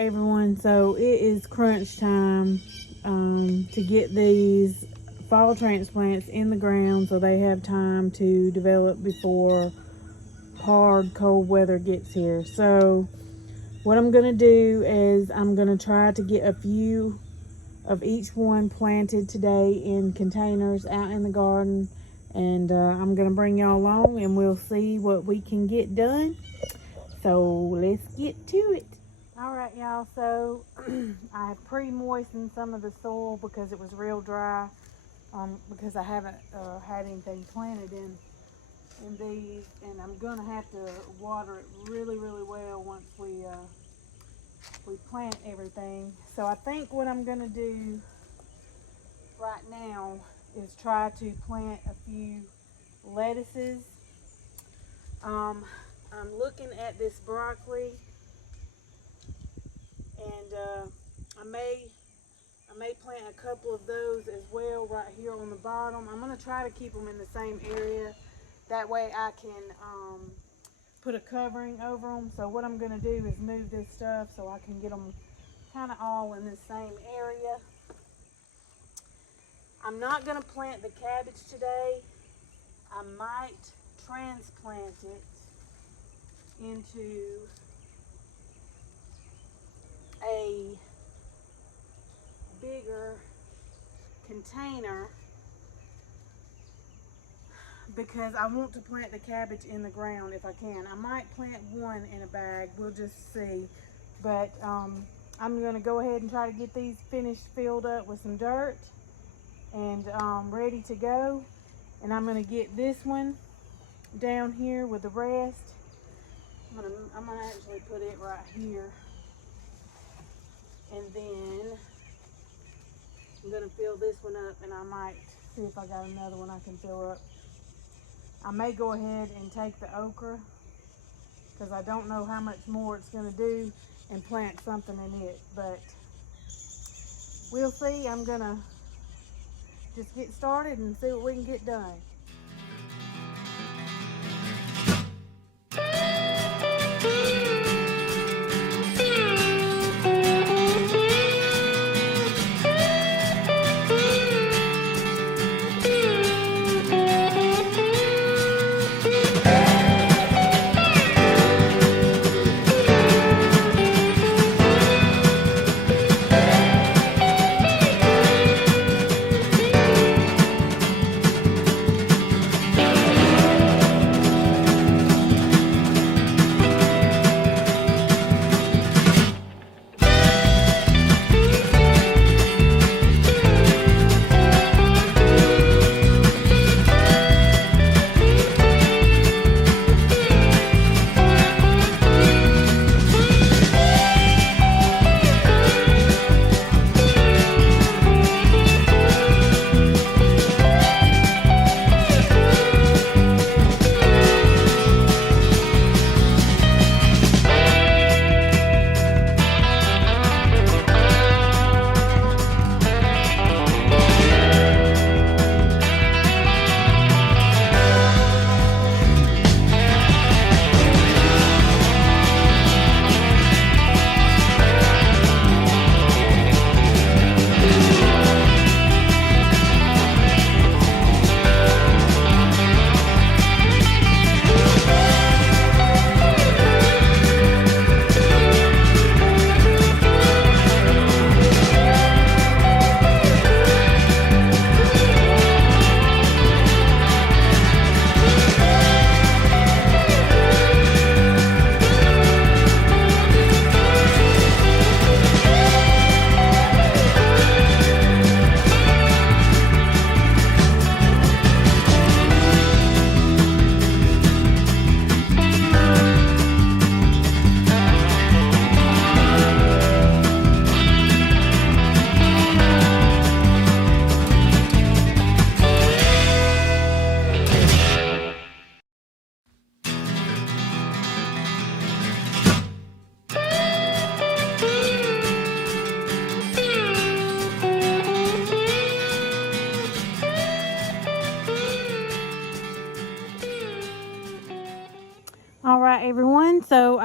Alright everyone, so it is crunch time to get these fall transplants in the ground so they have time to develop before hard cold weather gets here. So what I'm going to do is I'm going to try to get a few of each one planted today in containers out in the garden, and I'm going to bring y'all along and we'll see what we can get done. So let's get to it. Alright y'all, so I have pre-moistened some of the soil because it was real dry, because I haven't had anything planted in these, and I'm gonna have to water it really well once we plant everything. So I think what I'm gonna do right now is try to plant a few lettuces. I'm looking at this broccoli, and I may plant a couple of those as well right here on the bottom. I'm going to try to keep them in the same area. That way I can put a covering over them. So what I'm going to do is move this stuff so I can get them kind of all in the same area. I'm not going to plant the cabbage today. I might transplant it into a bigger container because I want to plant the cabbage in the ground if I can. I might plant one in a bag, we'll just see. But I'm going to go ahead and try to get these finished, filled up with some dirt and ready to go. And I'm going to get this one down here with the rest. I'm gonna actually put it right here, and then I'm gonna fill this one up, and I might see if I got another one I can fill up. I may go ahead and take the okra because I don't know how much more it's gonna do, and plant something in it, but we'll see. I'm gonna just get started and see what we can get done.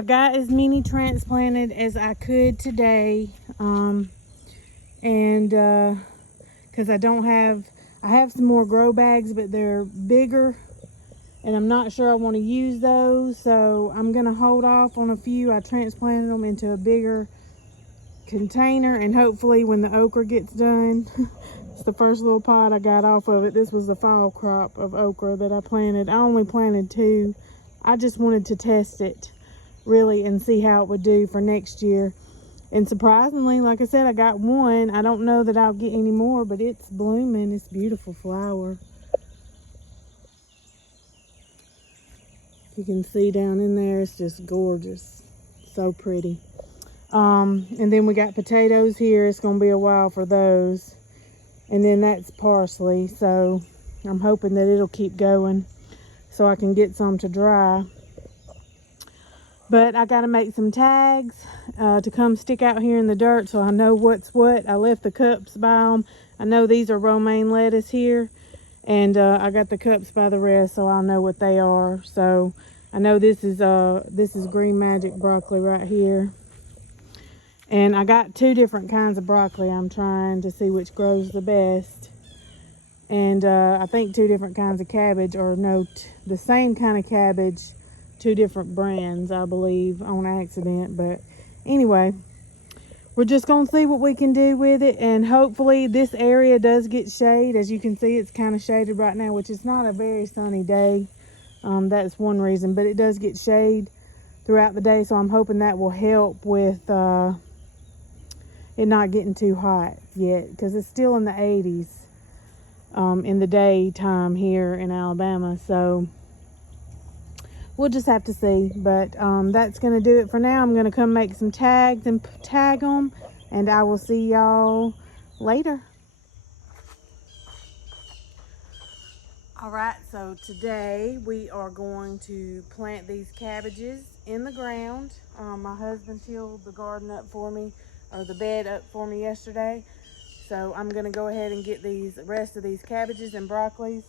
I got as many transplanted as I could today. Because I have some more grow bags, but they're bigger and I'm not sure I want to use those, so I'm gonna hold off on a few. I transplanted them into a bigger container, and hopefully when the okra gets done, it's the first little pod I got off of it. This was the fall crop of okra that I planted. I only planted 2. I just wanted to test it really and see how it would do for next year. And surprisingly, like I said, I got 1. I don't know that I'll get any more, but it's blooming. It's a beautiful flower. You can see down in there, it's just gorgeous. So pretty. And then we got potatoes here. It's gonna be a while for those. And then that's parsley, so I'm hoping that it'll keep going so I can get some to dry. But I gotta make some tags to come stick out here in the dirt so I know what's what. I left the cups by them. I know these are romaine lettuce here, and I got the cups by the rest so I'll know what they are. So I know this is Green Magic broccoli right here. And I got 2 different kinds of broccoli. I'm trying to see which grows the best. And I think 2 different kinds of cabbage, or no, the same kind of cabbage, 2 different brands, I believe, on accident. But anyway, we're just gonna see what we can do with it, and hopefully this area does get shade. As you can see, it's kind of shaded right now, which is not a very sunny day. That's one reason, but it does get shade throughout the day, so I'm hoping that will help with it not getting too hot yet, because it's still in the 80s in the daytime here in Alabama. So we'll just have to see. But that's gonna do it for now. I'm gonna come make some tags and tag them, and I will see y'all later. All right, so today we are going to plant these cabbages in the ground. My husband tilled the garden up for me, or the bed up for me yesterday. So I'm gonna go ahead and get the rest of these cabbages and broccolis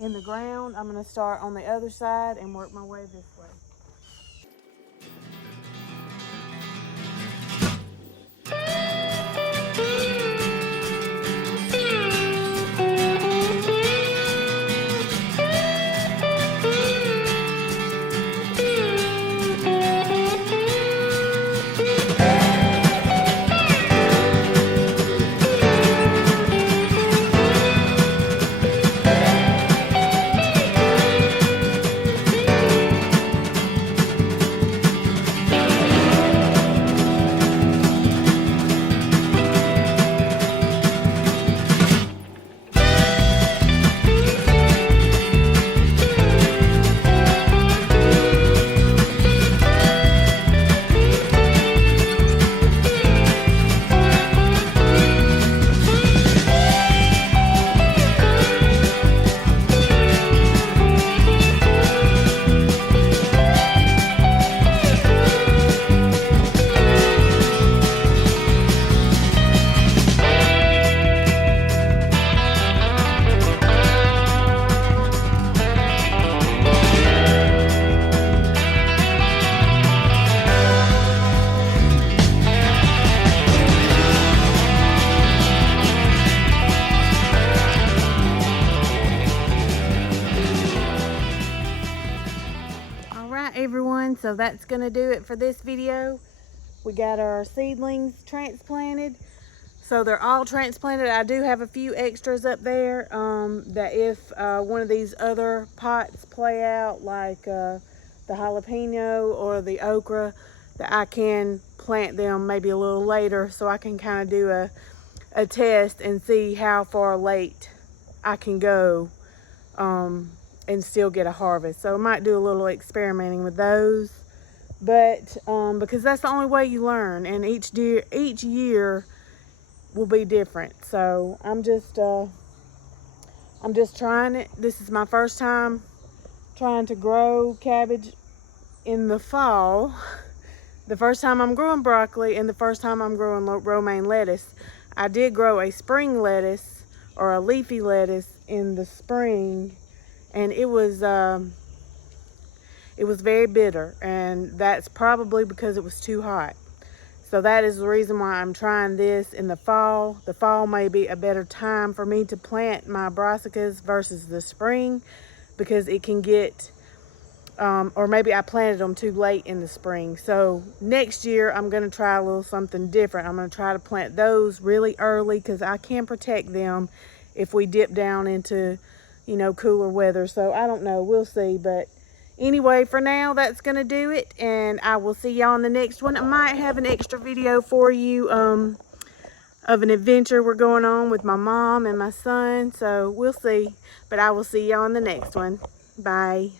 in the ground. I'm gonna start on the other side and work my way this way. Everyone, so that's gonna do it for this video. We got our seedlings transplanted, so they're all transplanted. I do have a few extras up there that if one of these other pots play out, like the jalapeno or the okra, that I can plant them maybe a little later, so I can kind of do a test and see how far late I can go and still get a harvest. So I might do a little experimenting with those, but because that's the only way you learn, and each year will be different. So I'm just trying it. This is my first time trying to grow cabbage in the fall. The first time I'm growing broccoli, and the first time I'm growing romaine lettuce. I did grow a spring lettuce, or a leafy lettuce, in the spring, and it was it was very bitter, and that's probably because it was too hot. So that is the reason why I'm trying this in the fall. The fall may be a better time for me to plant my brassicas versus the spring, because it can get, or maybe I planted them too late in the spring. So next year I'm going to try a little something different. I'm going to try to plant those really early, because I can protect them if we dip down into, you know, cooler weather. So I don't know, we'll see. But anyway, for now, that's going to do it, and I will see y'all in the next one. I might have an extra video for you of an adventure we're going on with my mom and my son, so we'll see. But I will see y'all in the next one. Bye.